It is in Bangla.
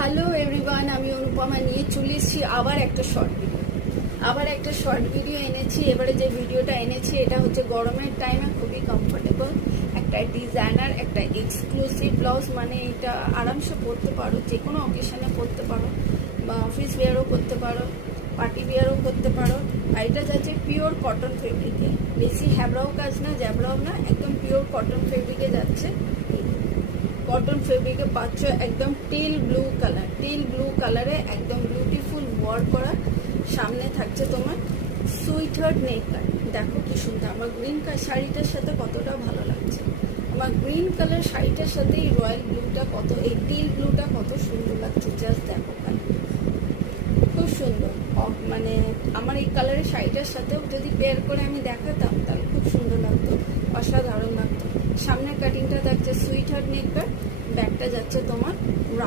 হ্যালো এভরিওয়ান, আমি অনুপমা নিয়ে চলে এসেছি আবার একটা শর্ট ভিডিও এনেছি। এবারে যে ভিডিওটা এনেছি এটা হচ্ছে গরমের টাইমে খুবই কমফোর্টেবল একটা ডিজাইনার, একটা এক্সক্লুসিভ ব্লাউজ। মানে এটা আরামসে পরতে পারো, যে কোনো অকেশনে পরতে পারো, বা অফিস ওয়্যারও করতে পারো, পার্টি ওয়্যারও করতে পারো। আর এটা যাচ্ছে পিওর কটন ফেব্রিকে, বেশি হ্যাবড়াও কাজ না, জ্যাবড়াও না, একদম পিওর কটন ফেব্রিকে যাচ্ছে। কটন ফেব্রিকে পাচ্ছ একদম টিল ব্লু কালারে একদম বিউটিফুল ওয়ার্ক করা। সামনে থাকছে তোমার সুইটার নেকার। দেখো কি সুন্দর, আমার গ্রিন শাড়িটার সাথে কতটা ভালো লাগছে। আমার গ্রিন কালার শাড়িটার সাথে এই রয়্যাল ব্লুটা কত, এই টিল ব্লুটা কত সুন্দর লাগছে, জাস্ট দেখো খুব সুন্দর। মানে আমার এই কালারের শাড়িটার সাথেও যদি পেয়ার করে আমি দেখাতাম তাহলে খুব সুন্দর লাগতো, অসাধারণ লাগতো। সামনের কাটিংটা থাকছে সুইট হার্ট নেকার, ব্যাকটা যাচ্ছে তোমার